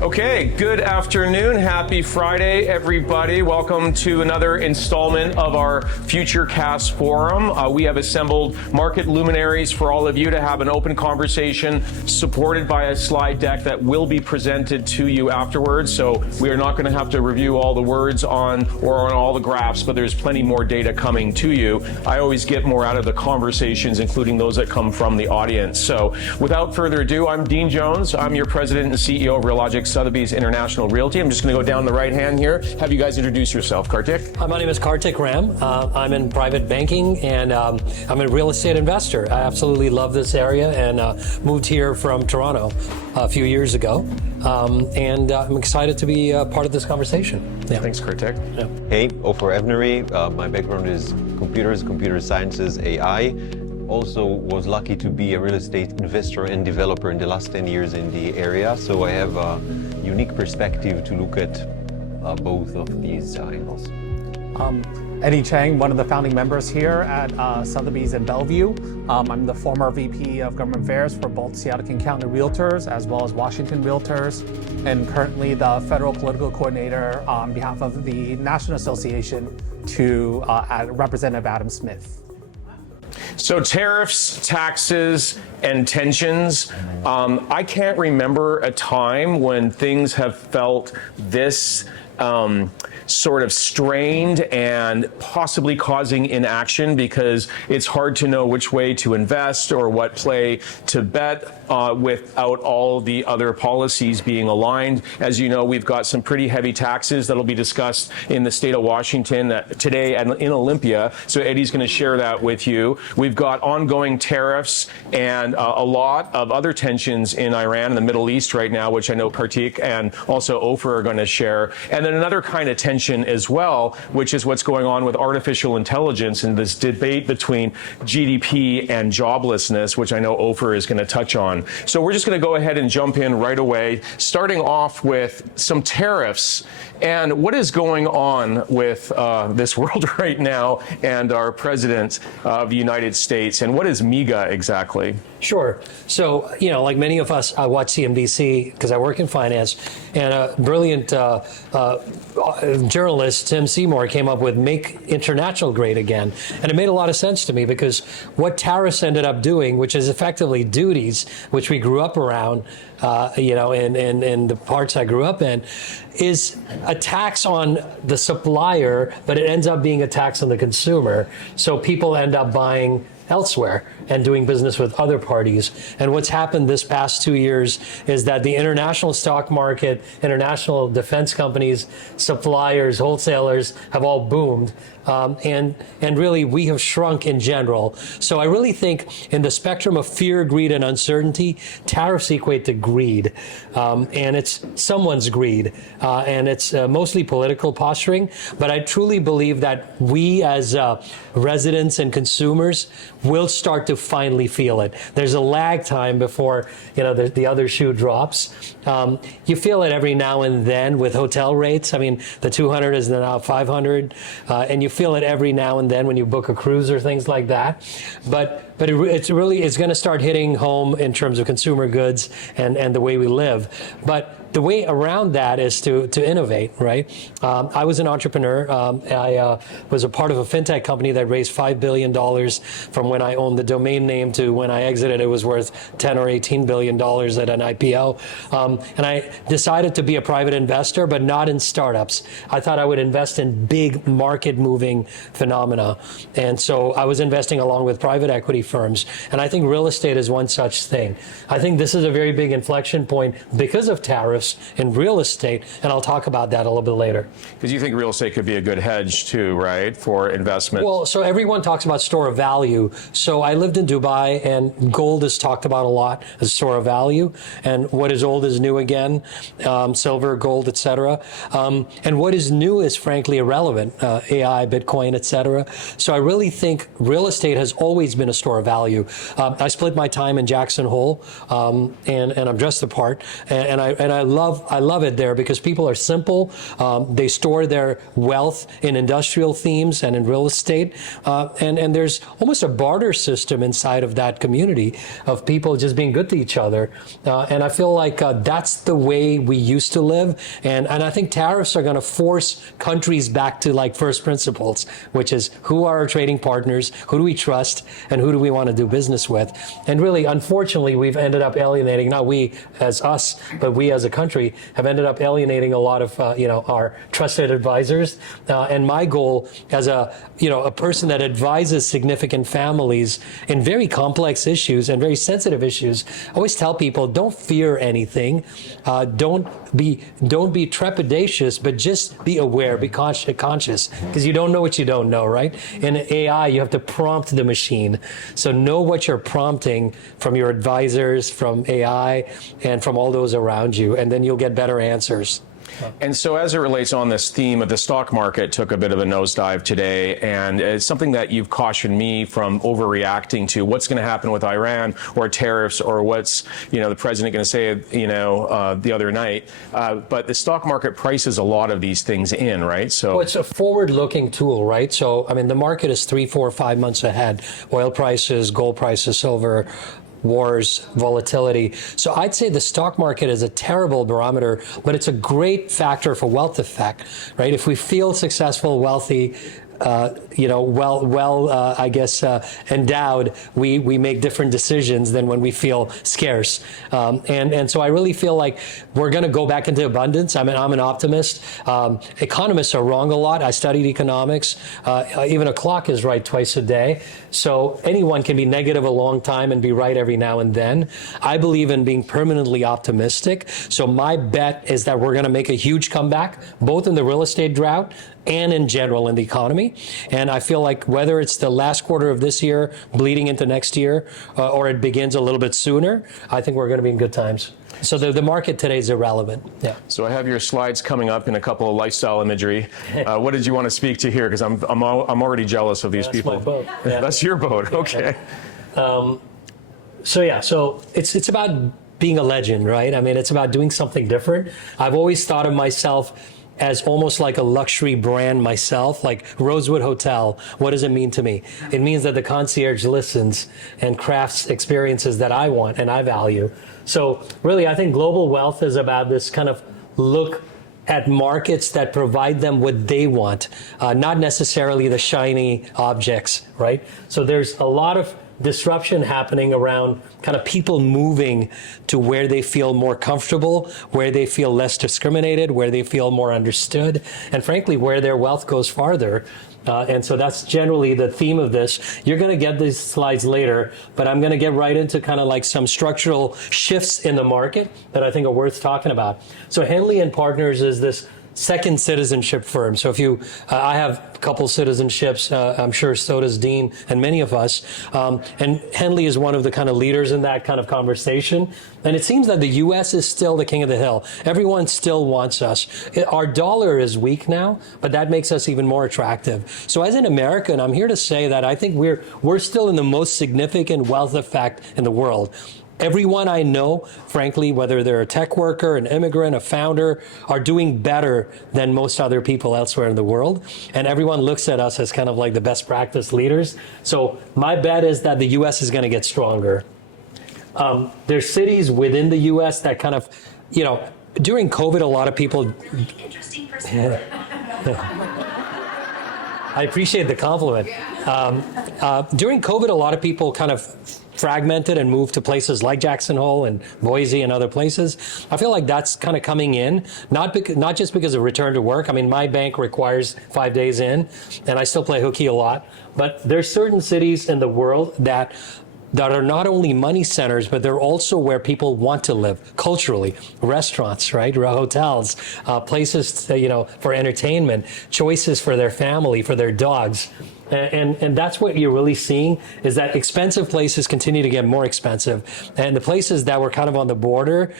Okay, good afternoon. Happy Friday, everybody. Welcome to another installment of our Futurecast forum. We have assembled market luminaries for all of you to have an open conversation supported by a slide deck that will be presented to you afterwards. So we are not going to have to review all the words on all the graphs, but there's plenty more data coming to you. I always get more out of the conversations, including those that come from the audience. So without further ado, I'm Dean Jones. I'm your president and CEO of Realogic Sotheby's International Realty. I'm just going to go down the right hand here. Have you guys introduce yourself. Kartik? Hi, my name is Kartik Ram. I'm in private banking and I'm a real estate investor. I absolutely love this area and moved here from Toronto a few years ago. And I'm excited to be part of this conversation. Yeah. Thanks, Kartik. Yeah. Hey, Ofer Evnery. My background is computers, computer sciences, AI. Also was lucky to be a real estate investor and developer in the last 10 years in the area. So I have a unique perspective to look at both of these angles. Eddie Chang, one of the founding members here at Sotheby's in Bellevue. I'm the former VP of Government Affairs for both Seattle King County Realtors as well as Washington Realtors, and currently the Federal Political Coordinator on behalf of the National Association to Representative Adam Smith. So tariffs, taxes, and tensions. I can't remember a time when things have felt this sort of strained and possibly causing inaction, because it's hard to know which way to invest or what play to bet without all the other policies being aligned. As you know, we've got some pretty heavy taxes that'll be discussed in the state of Washington today and in Olympia. So Eddie's going to share that with you. We've got ongoing tariffs and a lot of other tensions in Iran and the Middle East right now, which I know Kartik and also Ofer are going to share. And then another kind of tension as well, which is what's going on with artificial intelligence and this debate between GDP and joblessness, which I know Ofer is going to touch on. So we're just going to go ahead and jump in right away, starting off with some tariffs and what is going on with this world right now and our president of the United States. And what is MIGA exactly? Sure. So, like many of us, I watch CNBC because I work in finance, and a brilliant journalist, Tim Seymour, came up with Make International Great Again. And it made a lot of sense to me, because what tariffs ended up doing, which is effectively duties, which we grew up around, in the parts I grew up in, is a tax on the supplier, but it ends up being a tax on the consumer. So people end up buying elsewhere and doing business with other parties. And what's happened this past 2 years is that the international stock market, international defense companies, suppliers, wholesalers have all boomed. And really, we have shrunk in general. So I really think in the spectrum of fear, greed, and uncertainty, tariffs equate to greed. And it's someone's greed. And it's mostly political posturing. But I truly believe that we as residents and consumers will start to finally feel it. There's a lag time before the other shoe drops. You feel it every now and then with hotel rates. I mean, the 200 is now 500, and you feel it every now and then when you book a cruise or things like that. But it's going to start hitting home in terms of consumer goods and the way we live. But the way around that is to innovate, right? I was an entrepreneur. I was a part of a fintech company that raised $5 billion from when I owned the domain name to when I exited. It was worth $10 or $18 billion at an IPO. And I decided to be a private investor, but not in startups. I thought I would invest in big market-moving phenomena. And so I was investing along with private equity firms. And I think real estate is one such thing. I think this is a very big inflection point because of tariffs in real estate, and I'll talk about that a little bit later. Because you think real estate could be a good hedge too, right, for investment? Well, so everyone talks about store of value. So I lived in Dubai, and gold is talked about a lot as store of value, and what is old is new again, silver, gold, etc. And what is new is frankly irrelevant, AI, Bitcoin, etc. So I really think real estate has always been a store of value. I split my time in Jackson Hole, and I'm dressed the part, and I love it there because people are simple. They store their wealth in industrial themes and in real estate, and there's almost a barter system inside of that community of people just being good to each other. And I feel like that's the way we used to live. And I think tariffs are going to force countries back to like first principles, which is who are our trading partners, who do we trust, and who do we want to do business with. And really, unfortunately, we've ended up alienating, not we as us, but we as a country have ended up alienating a lot of our trusted advisors. And my goal as a person that advises significant families in very complex issues and very sensitive issues, I always tell people, don't fear anything. Don't be trepidatious, but just be aware, be conscious, because you don't know what you don't know, right? In AI, you have to prompt the machine. So know what you're prompting from your advisors, from AI, and from all those around you, and then you'll get better answers. And so as it relates on this theme of the stock market took a bit of a nosedive today, and it's something that you've cautioned me from overreacting to what's going to happen with Iran or tariffs or what's, the president going to say, the other night. But the stock market prices a lot of these things in, right? So well, it's a forward-looking tool, right? So, I mean, the market is 3, 4, 5 months ahead. Oil prices, gold prices, silver, wars, volatility. So I'd say the stock market is a terrible barometer, but it's a great factor for wealth effect, right? If we feel successful, wealthy, endowed, we make different decisions than when we feel scarce. And so I really feel like we're going to go back into abundance. I'm an optimist. Economists are wrong a lot. I studied economics. Even a clock is right twice a day. So anyone can be negative a long time and be right every now and then. I believe in being permanently optimistic. So my bet is that we're going to make a huge comeback, both in the real estate drought and in general in the economy. And I feel like whether it's the last quarter of this year bleeding into next year or it begins a little bit sooner, I think we're going to be in good times. So the market today is irrelevant. Yeah. So I have your slides coming up in a couple of lifestyle imagery. What did you want to speak to here? Because I'm already jealous of these people. That's my boat. Yeah. That's your boat. Okay. So it's about being a legend, right? I mean, it's about doing something different. I've always thought of myself as almost like a luxury brand myself, like Rosewood Hotel. What does it mean to me? It means that the concierge listens and crafts experiences that I want and I value. So really, I think global wealth is about this kind of look at markets that provide them what they want, not necessarily the shiny objects, right? So there's a lot of disruption happening around kind of people moving to where they feel more comfortable, where they feel less discriminated, where they feel more understood, and frankly, where their wealth goes farther. And so that's generally the theme of this. You're going to get these slides later, but I'm going to get right into kind of like some structural shifts in the market that I think are worth talking about. So Henley and Partners is this second citizenship firm. So if I have a couple citizenships, I'm sure so does Dean and many of us. And Henley is one of the kind of leaders in that kind of conversation. And it seems that the U.S. is still the king of the hill. Everyone still wants us. Our dollar is weak now, but that makes us even more attractive. So as an American, I'm here to say that I think we're still in the most significant wealth effect in the world. Everyone I know, frankly, whether they're a tech worker, an immigrant, a founder, are doing better than most other people elsewhere in the world. And everyone looks at us as kind of like the best practice leaders. So my bet is that the U.S. is going to get stronger. There's cities within the U.S. that kind of, during COVID, a lot of people... Interesting perspective. I appreciate the compliment. During COVID, a lot of people kind of fragmented and moved to places like Jackson Hole and Boise and other places. I feel like that's kind of coming in, not just because of return to work. I mean, my bank requires 5 days in, and I still play hooky a lot. But there's certain cities in the world that are not only money centers, but they're also where people want to live culturally. Restaurants, right? Hotels, places, for entertainment, choices for their family, for their dogs. And that's what you're really seeing, is that expensive places continue to get more expensive. And the places that were kind of on the border,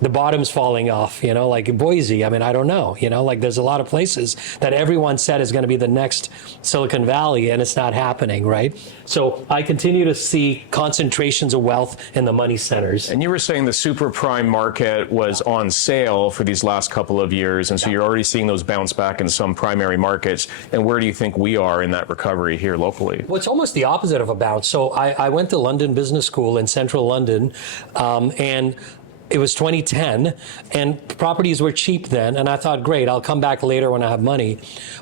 the bottom's falling off, like Boise. I mean, I don't know, like there's a lot of places that everyone said is going to be the next Silicon Valley, and it's not happening, right? So I continue to see concentrations of wealth in the money centers. And you were saying the super prime market was on sale for these last couple of years, and so you're already seeing those bounce back in some primary markets. And where do you think we are in that recovery here locally? Well, it's almost the opposite of a bounce. So I went to London Business School in central London, and it was 2010, and properties were cheap then, and I thought, great, I'll come back later when I have money.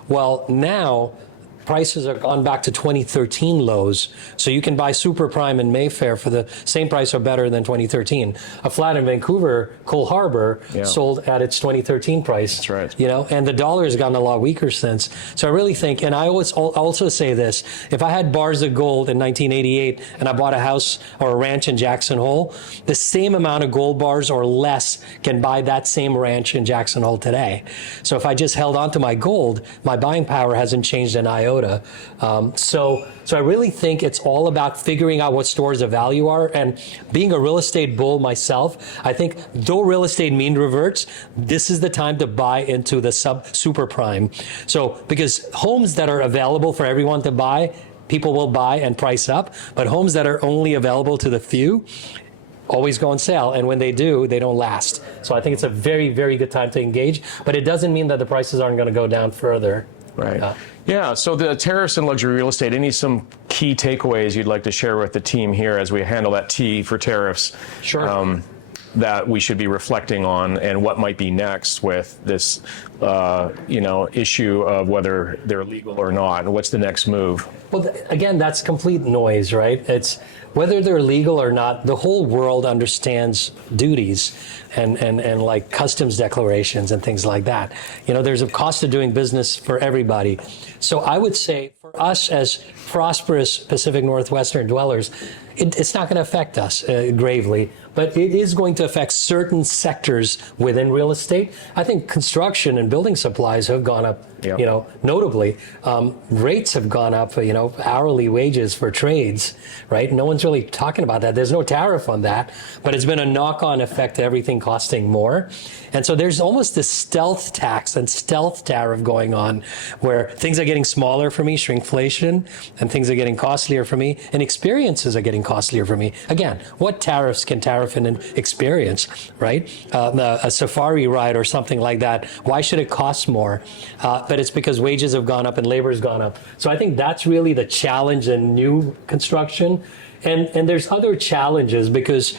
Well, now prices have gone back to 2013 lows, so you can buy super prime in Mayfair for the same price or better than 2013. A flat in Vancouver, Cole Harbour, sold at its 2013 price. That's right. And the dollar has gotten a lot weaker since. So I really think, and I always also say this, if I had bars of gold in 1988 and I bought a house or a ranch in Jackson Hole, the same amount of gold bars or less can buy that same ranch in Jackson Hole today. So if I just held on to my gold, my buying power hasn't changed an iota. So I really think it's all about figuring out what stores of value are. And being a real estate bull myself, I think though real estate mean reverts, this is the time to buy into the super prime. So because homes that are available for everyone to buy, people will buy and price up. But homes that are only available to the few always go on sale, and when they do, they don't last. So I think it's a very, very good time to engage, but it doesn't mean that the prices aren't going to go down further. Right. Yeah, so the tariffs in luxury real estate, some key takeaways you'd like to share with the team here as we handle that T for tariffs? Sure. That we should be reflecting on, and what might be next with this, issue of whether they're legal or not, and what's the next move? Well, again, that's complete noise, right? It's whether they're legal or not. The whole world understands duties and like customs declarations and things like that. There's a cost of doing business for everybody. So I would say for us as prosperous Pacific Northwestern dwellers, it's not going to affect us gravely, but it is going to affect certain sectors within real estate. I think construction and building supplies have gone up, notably. Rates have gone up, hourly wages for trades, right? No one's really talking about that. There's no tariff on that, but it's been a knock-on effect to everything costing more. And so there's almost this stealth tax and stealth tariff going on where things are getting smaller for me, shrinkflation, and things are getting costlier for me, and experiences are getting costlier for me. Again, what tariffs can tariff in an experience, right? A safari ride or something like that, why should it cost more? But it's because wages have gone up and labor has gone up. So I think that's really the challenge in new construction. And there's other challenges because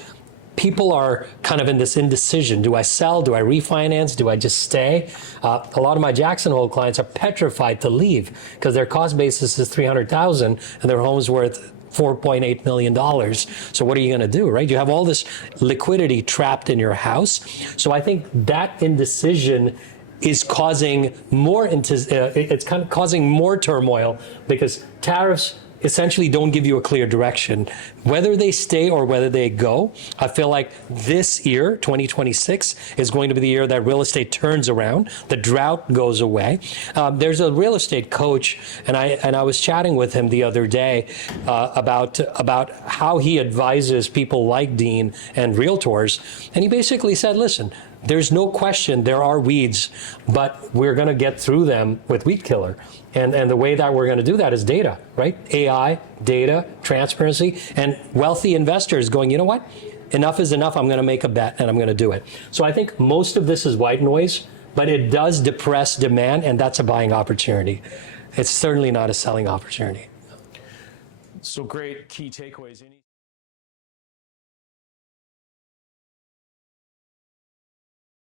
people are kind of in this indecision. Do I sell? Do I refinance? Do I just stay? A lot of my Jackson Hole clients are petrified to leave because their cost basis is $300,000 and their home's worth $4.8 million. So what are you going to do, right? You have all this liquidity trapped in your house. So I think that indecision is causing more it's kind of causing more turmoil because tariffs essentially don't give you a clear direction. Whether they stay or whether they go, I feel like this year, 2026, is going to be the year that real estate turns around, the drought goes away. There's a real estate coach, and I was chatting with him the other day about how he advises people like Dean and realtors, and he basically said, listen, there's no question there are weeds, but we're going to get through them with weed killer. And the way that we're going to do that is data, right? AI, data, transparency, and wealthy investors going, you know what? Enough is enough. I'm going to make a bet and I'm going to do it. So I think most of this is white noise, but it does depress demand, and that's a buying opportunity. It's certainly not a selling opportunity. So great key takeaways.